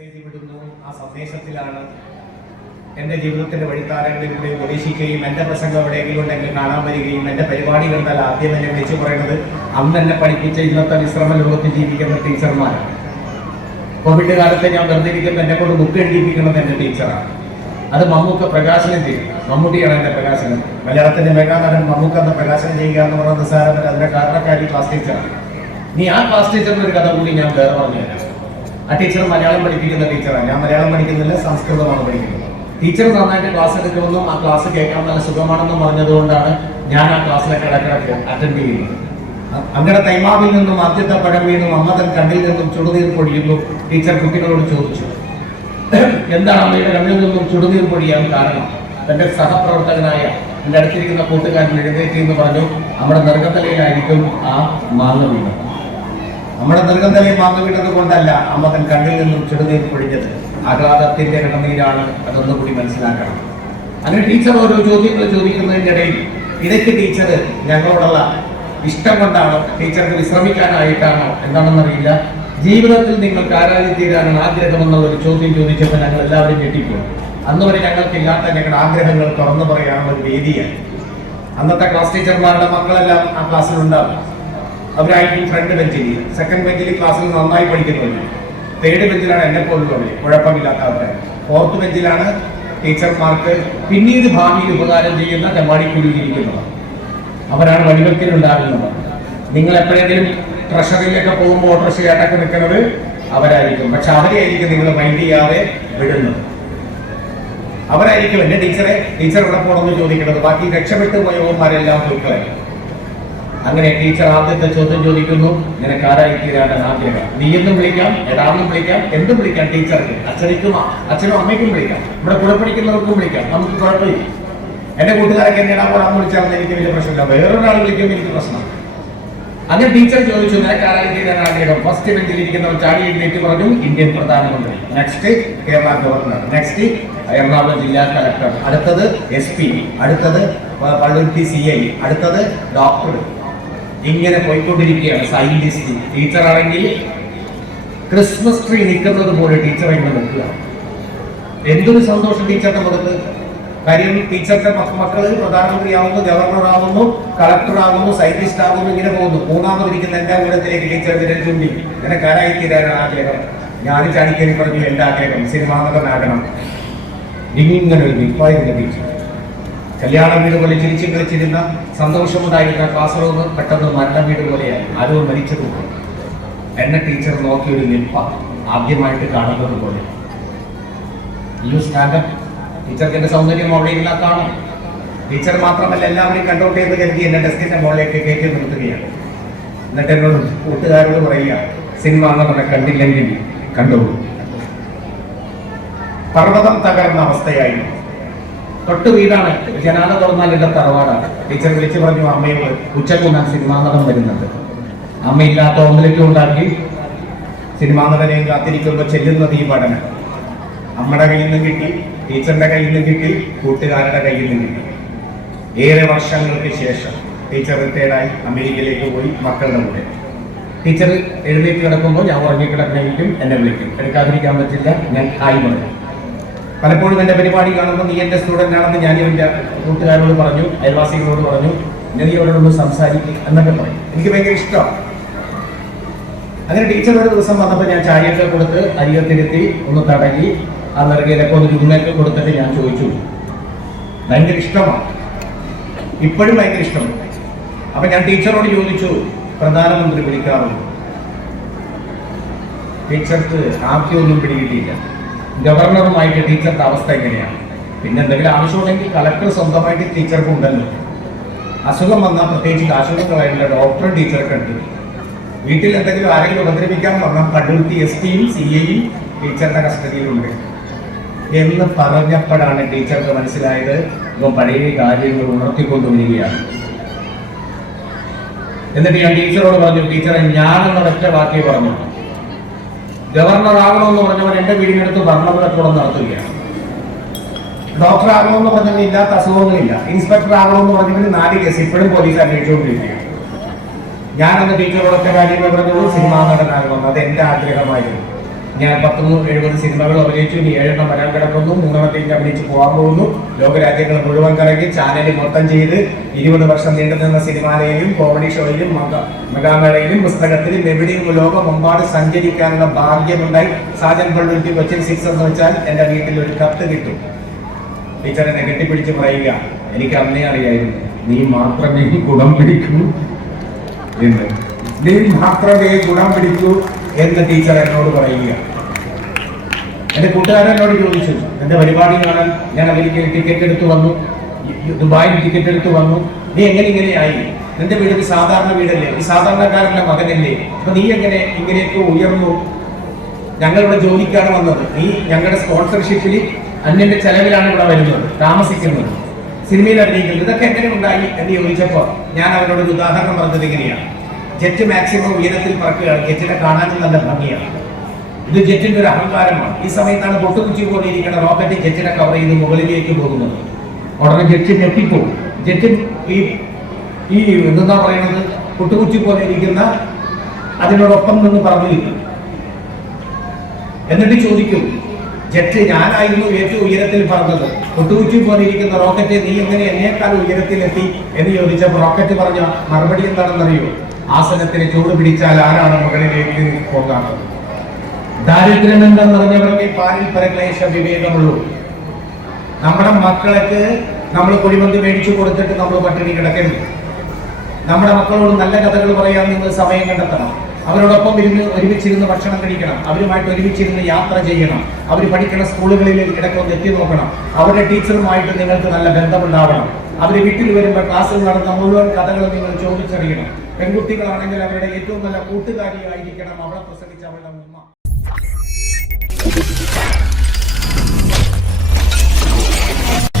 Message വിടുന്നു. ആ സന്ദേശത്തിലാണ് എൻ്റെ ജീവിതത്തിൻ്റെ വഴിത്താരങ്ങളിലൂടെ ഉപദേശിക്കുകയും എൻ്റെ പ്രസംഗം എവിടെയെങ്കിലും ഉണ്ടെങ്കിൽ കാണാൻ വരികയും എൻ്റെ പരിപാടി കണ്ടാൽ ആദ്യം എന്നെ വിളിച്ചു പറയുന്നത് അന്ന് എന്നെ പഠിപ്പിച്ച ഇന്നത്തെ വിശ്രമ ലോകത്ത് ജീവിക്കുന്ന ടീച്ചർമാരാണ്. കോവിഡ് കാലത്ത് ഞാൻ വെറുതെ ഇരിക്കുമ്പോൾ എന്നെ കൊണ്ട് ബുക്ക് എഴുതിപ്പിക്കുന്നത് എൻ്റെ ടീച്ചറാണ്. അത് മമ്മൂക്ക പ്രകാശനം ചെയ്യും. മമ്മൂട്ടിയാണ് എൻ്റെ പ്രകാശനം. മലയാളത്തിൻ്റെ മെഗാനടൻ മമ്മൂക്ക എന്ന പ്രകാശനം ചെയ്യുക എന്ന് പറയുന്നത് സാരമല്ല, അതിൻ്റെ കാരണക്കാരി ക്ലാസ് ടീച്ചറാണ്. ഇനി ആ ക്ലാസ് ടീച്ചറിൻ്റെ ഒരു കഥ കൂടി ഞാൻ വേറെ പറഞ്ഞുതരാം. ആ ടീച്ചർ മലയാളം പഠിപ്പിക്കുന്ന ടീച്ചറാണ്. ഞാൻ മലയാളം പഠിക്കുന്നില്ല, സംസ്കൃതമാണ് പഠിക്കുന്നത്. ടീച്ചർ നന്നായിട്ട് ക്ലാസ് എടുക്കുമെന്നും ആ ക്ലാസ് കേൾക്കാൻ നല്ല സുഖമാണെന്നും പറഞ്ഞതുകൊണ്ടാണ് ഞാൻ ആ ക്ലാസ്സിലൊക്കെ ഇടക്കിടക്ക് അറ്റൻഡ് ചെയ്യുന്നത്. അങ്ങനെ തൈമാവിൽ നിന്നും ആദ്യത്തെ പഴം വീണും അമ്മ തൻ കണ്ണിൽ നിന്നും ചുടുനീർ പൊഴിയുന്നു. ടീച്ചർ കുട്ടികളോട് ചോദിച്ചു, എന്താണ് അമ്മയുടെ കണ്ണിൽ നിന്നും ചുടുനീർ പൊഴിയാൻ കാരണം? തന്റെ സഹപ്രവർത്തകനായ എൻ്റെ അടുത്തിരിക്കുന്ന കൂട്ടുകാരൻ എഴുന്നേറ്റ് എന്ന് പറഞ്ഞു, നമ്മുടെ നെറുകത്തലയിലായിരിക്കും ആ മാങ്ങ വീണത്. നമ്മുടെ നെറുകത്തലയിൽ മാങ്ങ വീണത് കൊണ്ടല്ല അമ്മ തൻ കണ്ണിൽ നിന്നും ചുടുനീർ പൊഴിഞ്ഞത്. ആഹ്ലാദത്തിന്റെ കണ്ണുനീരാണ്. അതൊന്നുകൂടി മനസ്സിലാക്കണം. അങ്ങനെ ടീച്ചർ ഓരോ ചോദ്യങ്ങൾ ചോദിക്കുന്നതിൻ്റെ ഇടയിൽ ഇടയ്ക്ക് ടീച്ചർ ഞങ്ങളോടുള്ള ഇഷ്ടം കൊണ്ടാണോ, ടീച്ചർക്ക് വിശ്രമിക്കാനായിട്ടാണോ എന്താണെന്നറിയില്ല, ജീവിതത്തിൽ നിങ്ങൾക്ക് ആരാധി തീരാനാണ് ആഗ്രഹമെന്നുള്ള ഒരു ചോദ്യം ചോദിച്ചപ്പോൾ ഞങ്ങൾ എല്ലാവരും ഞെട്ടിപ്പോയി. അന്ന് വരെ ഞങ്ങൾക്കില്ലാത്ത ഞങ്ങളുടെ ആഗ്രഹങ്ങൾ തുറന്നു പറയാനുള്ള ഒരു വേദിയായി. അന്നത്തെ ക്ലാസ് ടീച്ചർമാരുടെ മക്കളെല്ലാം ആ ക്ലാസ്സിലുണ്ടാവും. അവരായിരിക്കും ഫ്രണ്ട് ബെഞ്ചിൽ, സെക്കൻഡ് ബെഞ്ചിൽ ക്ലാസ്സിൽ നന്നായി പഠിക്കുന്നവർ. തേർഡ് ബെഞ്ചിലാണ് എന്നെ പോലുള്ളവർ, കുഴപ്പമില്ലാത്തവർ. ഫോർത്ത് ബെഞ്ചിലാണ് ടീച്ചർമാർക്ക് പിന്നീട് ഭാവിയിൽ ഉപകാരം ചെയ്യുന്ന തെമ്മാടിക്കുള്ളിയിരിക്കുന്നവർ. അവരാണ് വഴിവെക്കലുണ്ടാകുന്നത്. നിങ്ങൾ എപ്പോഴെങ്കിലും ട്രഷറിയിലൊക്കെ പോകുമ്പോൾ ഓട്ടോറിക്ഷയായിട്ടൊക്കെ നിൽക്കുന്നത് അവരായിരിക്കും. പക്ഷെ അവരെയായിരിക്കും നിങ്ങൾ മൈൻഡ് ചെയ്യാതെ വിടുന്നത്. അവരായിരിക്കും എൻ്റെ ടീച്ചർ എവിടെ പോകണമെന്ന് ചോദിക്കുന്നത്. ബാക്കി രക്ഷപ്പെട്ടു പോയവന്മാരെല്ലാം പോയിക്കളെ. അങ്ങനെ ടീച്ചർ ആദ്യത്തെ ചോദ്യം ചോദിക്കുന്നു, നിനക്ക് ആരായി തീരാനാണ് ആഗ്രഹം? നീ എന്നും വിളിക്കാം, എടാന്നും വിളിക്കാം, എന്തും വിളിക്കാം. ടീച്ചർക്ക് അച്ഛനും അമ്മയ്ക്കും വിളിക്കാം, ഇവിടെ കൂടെ പഠിക്കുന്നവർക്കും വിളിക്കാം. നമുക്ക് കുഴപ്പമില്ല. എൻ്റെ കൂട്ടുകാരൊക്കെ എന്നെ എടാന്ന് വിളിച്ചാൽ എനിക്ക് വലിയ പ്രശ്നമില്ല. വേറൊരാൾ വിളിക്കുമ്പോൾ എനിക്ക് പ്രശ്നം. അങ്ങനെ ടീച്ചർ ചോദിച്ചു, നിനക്ക് ആരായി തീരാനാണ് ആഗ്രഹം? ഫസ്റ്റ് ബെഞ്ചിൽ ഇരിക്കുന്നവർ ചാടി എഴുന്നേറ്റ് പറഞ്ഞു, ഇന്ത്യൻ പ്രധാനമന്ത്രി. Next Kerala governor. Next Ernakulam ജില്ലാ കളക്ടർ. അടുത്തത് SP. അടുത്തത് പള്ളുരുത്തി CI. അടുത്തത് ഡോക്ടർ. ഇങ്ങനെ പോയിക്കൊണ്ടിരിക്കുകയാണ്. സയന്റിസ്റ്റ്. ടീച്ചറാണെങ്കിൽ ക്രിസ്മസ് ട്രീ നിൽക്കുന്നത് പോലെ ടീച്ചർ ഇങ്ങനെ നിൽക്കുക. എന്തൊരു സന്തോഷം ടീച്ചറുടെ മുഖത്ത്. കാര്യം ടീച്ചറുടെ മക്കള് പ്രധാനമന്ത്രിയാവുന്നു, ഗവർണറാവുന്നു, കളക്ടറാവുന്നു, സയന്റിസ്റ്റ് ആവുന്നു, ഇങ്ങനെ പോകുന്നു. മൂന്നാമതിരിക്കുന്ന എൻ്റെ കൂടത്തിലേക്ക് ടീച്ചർ വിരൽ ചൂണ്ടി, നിനക്ക് ആരായി തീരാനാണ് ആഗ്രഹം? ഞാൻ ചാടിക്കരി പറഞ്ഞു, എൻ്റെ ആഗ്രഹം സിനിമാ നടനാകണം. ഇങ്ങനെ ഒരു നിൽപ്പായിരുന്ന ടീച്ചർ. കല്യാണ വീട് പോലെ ചിരിച്ചു കളിച്ചിരുന്ന സന്തോഷമുണ്ടായിരുന്ന ക്ലാസ് റൂം പെട്ടെന്ന് മരണ വീട് പോലെയായി. ആരോ മരിച്ചത് പോലെ. എന്നെ ടീച്ചർ നോക്കിയൊരു നിൽപ്പ ആദ്യമായിട്ട് കാണുന്നത് പോലെ. സ്റ്റാൻഡപ്പ്. ടീച്ചർക്ക് എൻ്റെ സൗന്ദര്യം അവിടെ ഇരുന്നാൽ കാണും. ടീച്ചർ മാത്രമല്ല, എല്ലാവരെയും കണ്ടോട്ട് ചെയ്ത് കരുതി എന്നെ ഡെസ്കിന്റെ മുകളിലേക്ക് കയറ്റി നിർത്തുകയാണ്. എന്നിട്ട് എന്നോട് കൂട്ടുകാരോട് പറയുക, സിനിമ നമ്മളെ കണ്ടില്ലെങ്കിൽ കണ്ടോളൂ. പർവ്വതം തകർന്ന അവസ്ഥയായിരുന്നു. തൊട്ട് വീടാണ്, ജനാല തുറന്നാൽ എൻ്റെ തറവാടാണ്. ടീച്ചർ വിളിച്ചു പറഞ്ഞു അമ്മയോട്, ഉച്ചക്കൊന്നാൻ സിനിമാ നടൻ വരുന്നുണ്ട്. അമ്മയില്ലാത്ത ഓംലെറ്റും ഉണ്ടാക്കി സിനിമാ നടനെയും കാത്തിരിക്കുമ്പോൾ ചെല്ലുന്നത് ഈ പഠനം. അമ്മയുടെ കയ്യിൽ നിന്ന് കിട്ടി, ടീച്ചറിന്റെ കയ്യിൽ നിന്ന് കിട്ടി, കൂട്ടുകാരുടെ കയ്യിൽ നിന്ന് കിട്ടി. ഏറെ വർഷങ്ങൾക്ക് ശേഷം ടീച്ചർ റിട്ടയർഡായി അമേരിക്കയിലേക്ക് പോയി മക്കളുടെ കൂടെ. ടീച്ചർ എഴുന്നേറ്റ് കിടക്കുമ്പോൾ ഞാൻ ഉറങ്ങിക്കിടക്കണമെങ്കിലും എന്നെ വിളിക്കും. എടുക്കാതിരിക്കാൻ പറ്റില്ല. ഞാൻ ഹായ് പറയും. പലപ്പോഴും എൻ്റെ പരിപാടി കാണുമ്പോൾ നീ എൻ്റെ സ്റ്റുഡൻ്റ് ആണെന്ന് ഞാൻ എൻ്റെ കൂട്ടുകാരോട് പറഞ്ഞു, അയൽവാസികളോട് പറഞ്ഞു, നീ അവരോടൊന്ന് സംസാരിക്കും എന്നൊക്കെ പറയും. എനിക്ക് ഭയങ്കര ഇഷ്ടമാണ്. അങ്ങനെ ടീച്ചർ ഒരു ദിവസം വന്നപ്പോൾ ഞാൻ ചായയൊക്കെ കൊടുത്ത് അരികത്തിരുത്തി ഒന്ന് തടകി ആ നെറുകയിലൊക്കെ ഒന്ന് ചുണ്ണയൊക്കെ കൊടുത്തിട്ട് ഞാൻ ചോദിച്ചു. ഭയങ്കര ഇഷ്ടമാണ്, ഇപ്പോഴും ഭയങ്കര ഇഷ്ടമാണ്. അപ്പൊ ഞാൻ ടീച്ചറോട് ചോദിച്ചു, പ്രധാനമന്ത്രി വിളിക്കാറുണ്ട്? ടീച്ചർക്ക് ആദ്യമൊന്നും പിടികിട്ടിയില്ല. ഗവർണറുമായിട്ട് ടീച്ചറുടെ അവസ്ഥ എങ്ങനെയാണ്? പിന്നെ എന്തെങ്കിലും ആവശ്യമുണ്ടെങ്കിൽ കളക്ടർ സ്വന്തമായിട്ട് ടീച്ചർക്ക് ഉണ്ടല്ലോ. അസുഖം വന്നാൽ പ്രത്യേകിച്ച് കാശുകളായിട്ടുള്ള ഡോക്ടറും ടീച്ചറെ കണ്ടു. വീട്ടിൽ എന്തെങ്കിലും ആരെങ്കിലും ഉപദ്രവിക്കാൻ പറഞ്ഞാൽ പള്ളുരുത്തി SP-യും CI-യും ടീച്ചറുടെ കസ്റ്റഡിയിലുണ്ട് എന്ന് പറഞ്ഞപ്പോഴാണ് ടീച്ചർക്ക് മനസ്സിലായത് ഇപ്പം പഴയ കാര്യങ്ങൾ ഉണർത്തിക്കൊണ്ടുവരികയാണ്. എന്നിട്ട് ഞാൻ ടീച്ചറോട് പറഞ്ഞു, ടീച്ചറെ ഞാനെന്ന ഒറ്റ വാക്യേ പറഞ്ഞു. ഗവർണർ ആകണമെന്ന് പറഞ്ഞവൻ എൻ്റെ വീടിനടുത്ത് ഭരണകൂടം നടത്തുകയാണ്. ഡോക്ടർ ആകണമെന്ന് പറഞ്ഞവന് ഇല്ലാത്ത അസുഖങ്ങളില്ല. ഇൻസ്പെക്ടർ ആകണമെന്ന് പറഞ്ഞവന് 4 കേസ് ഇപ്പോഴും പോലീസ് അന്വേഷിച്ചുകൊണ്ടിരിക്കുകയാണ്. ഞാനന്ന് ടീച്ചറോടൊക്കെ കാര്യങ്ങൾ പറഞ്ഞത് സിനിമാ നടനാകണമെന്ന്. അത് എൻ്റെ ആഗ്രഹമായിരുന്നു. ഞാൻ 70 സിനിമകൾ അഭിനയിച്ചു, ഇനി 7 വരാൻ കിടക്കുന്നു, 3 അഭിനയിച്ച് പോകാൻ പോകുന്നു. ലോകരാജ്യങ്ങൾ മുഴുവൻ കറങ്ങി ചാനലിൽ മൊത്തം ചെയ്ത് 20 വർഷം നീണ്ടുനിന്ന സിനിമാലയിലും കോമഡി ഷോയിലും മെഗാമേളയിലും പുസ്തകത്തിലും എവിടെയും ലോകമെമ്പാട് സഞ്ചരിക്കാനുള്ള ഭാഗ്യമുണ്ടായി. സാജൻ പള്ളുരുത്തി കൊച്ചിൻ 6 എന്ന് വെച്ചാൽ എൻ്റെ വീട്ടിൽ ഒരു കത്ത് കിട്ടും. ടീച്ചർ എന്നെ കെട്ടിപ്പിടിച്ച് പറയുക, എനിക്ക് അന്നേ അറിയായിരുന്നു നീ മാത്രമേ ഗുണം പിടിക്കൂ എന്ന്. നീ മാത്രമേ ഗുണം പിടിക്കൂ എന്ന് ടീച്ചർ എന്നോട് പറയുക. എന്റെ കൂട്ടുകാരൻ എന്നോട് ചോദിച്ചു, എന്റെ പരിപാടി കാണാൻ ഞാൻ അമേരിക്കയിൽ ടിക്കറ്റ് എടുത്തു വന്നു, ദുബായിൽ ടിക്കറ്റ് എടുത്തു വന്നു, നീ എങ്ങനെ ഇങ്ങനെയായി? നിന്റെ വീട് ഒരു സാധാരണ വീടല്ലേ, ഒരു സാധാരണക്കാരന്റെ മകനല്ലേ, അപ്പൊ നീ എങ്ങനെ ഇങ്ങനെയൊക്കെ ഉയർന്നു? ഞങ്ങളിവിടെ ജോലിക്കാണ് വന്നത്, നീ ഞങ്ങളുടെ സ്പോൺസർഷിപ്പിൽ അന്യന്റെ ചെലവിലാണ് ഇവിടെ വരുന്നത്, താമസിക്കുന്നത്, സിനിമയിൽ അഭിനയിക്കുന്നത്, ഇതൊക്കെ എങ്ങനെ ഉണ്ടായി എന്ന് ചോദിച്ചപ്പോൾ ഞാൻ അവരോട് ഒരു ഉദാഹരണം പറഞ്ഞത് ഇങ്ങനെയാണ്. ജെറ്റ് മാക്സിമം ഉയരത്തിൽ പറക്കുകയാണ്, ജെറ്റിനെ കാണാനും നല്ല ഭംഗിയാണ്. ഇത് ജെറ്റിന്റെ ഒരു അഹങ്കാരമാണ്. ഈ സമയത്താണ് പൊട്ടുകുച്ചി പോലെ ഇരിക്കുന്ന റോക്കറ്റ് ജെറ്റിനെ കവർ ചെയ്ത് മുകളിലേക്ക് പോകുന്നത്. ഉടനെ ജെറ്റ് ഞെട്ടിപ്പോകും. ജെറ്റ് ഈ എന്താ പറയുന്നത്, പൊട്ടുകുച്ചി പോലെ ഇരിക്കുന്ന അതിനോടൊപ്പം നിന്ന് പറഞ്ഞു കിട്ടും. എന്നിട്ട് ചോദിക്കും, ജെറ്റ് ഞാനായിരുന്നു ഏറ്റവും ഉയരത്തിൽ പറഞ്ഞത്, പൊട്ടുകുച്ചി പോലെ ഇരിക്കുന്ന റോക്കറ്റ് നീ എങ്ങനെ എന്നേക്കാൾ ഉയരത്തിലെത്തി എന്ന് ചോദിച്ചപ്പോൾ റോക്കറ്റ് പറഞ്ഞ മറുപടി എന്താണെന്നറിയോ? ആസനത്തിന് ചൂട് പിടിച്ചാൽ ആരാണ് മുകളിലേക്ക് പോകാത്തത്? ദാരിദ്ര്യം എന്താണെന്ന് പറഞ്ഞവർക്ക് പാലിൽ പരക്ലേശ വിവേകമുള്ളൂ. നമ്മുടെ മക്കൾക്ക് നമ്മൾ കുഴിമന്തി മേടിച്ചു കൊടുത്തിട്ട് നമ്മൾ പട്ടിണി കിടക്കരുത്. നമ്മുടെ മക്കളോട് നല്ല കഥകൾ പറയാൻ നിങ്ങൾ സമയം കണ്ടെത്തണം. അവരോടൊപ്പം ഒരുമിച്ചിരുന്ന് ഭക്ഷണം കഴിക്കണം, അവരുമായിട്ട് ഒരുമിച്ചിരുന്ന് യാത്ര ചെയ്യണം, അവർ പഠിക്കുന്ന സ്കൂളുകളിൽ ഇടയ്ക്കൊന്ന് എത്തി നോക്കണം, അവരുടെ ടീച്ചറുമായിട്ട് നിങ്ങൾക്ക് നല്ല ബന്ധമുണ്ടാവണം. അവർ വീട്ടിൽ വരുമ്പോൾ ക്ലാസ്സിൽ നടന്ന മുഴുവൻ കഥകളും നിങ്ങൾ ചോദിച്ചറിയണം. പെൺകുട്ടികളാണെങ്കിൽ അവരുടെ ഏറ്റവും നല്ല കൂട്ടുകാരിയായിരിക്കണം അവളെ പ്രസവിച്ച അവളുടെ ഉമ്മ.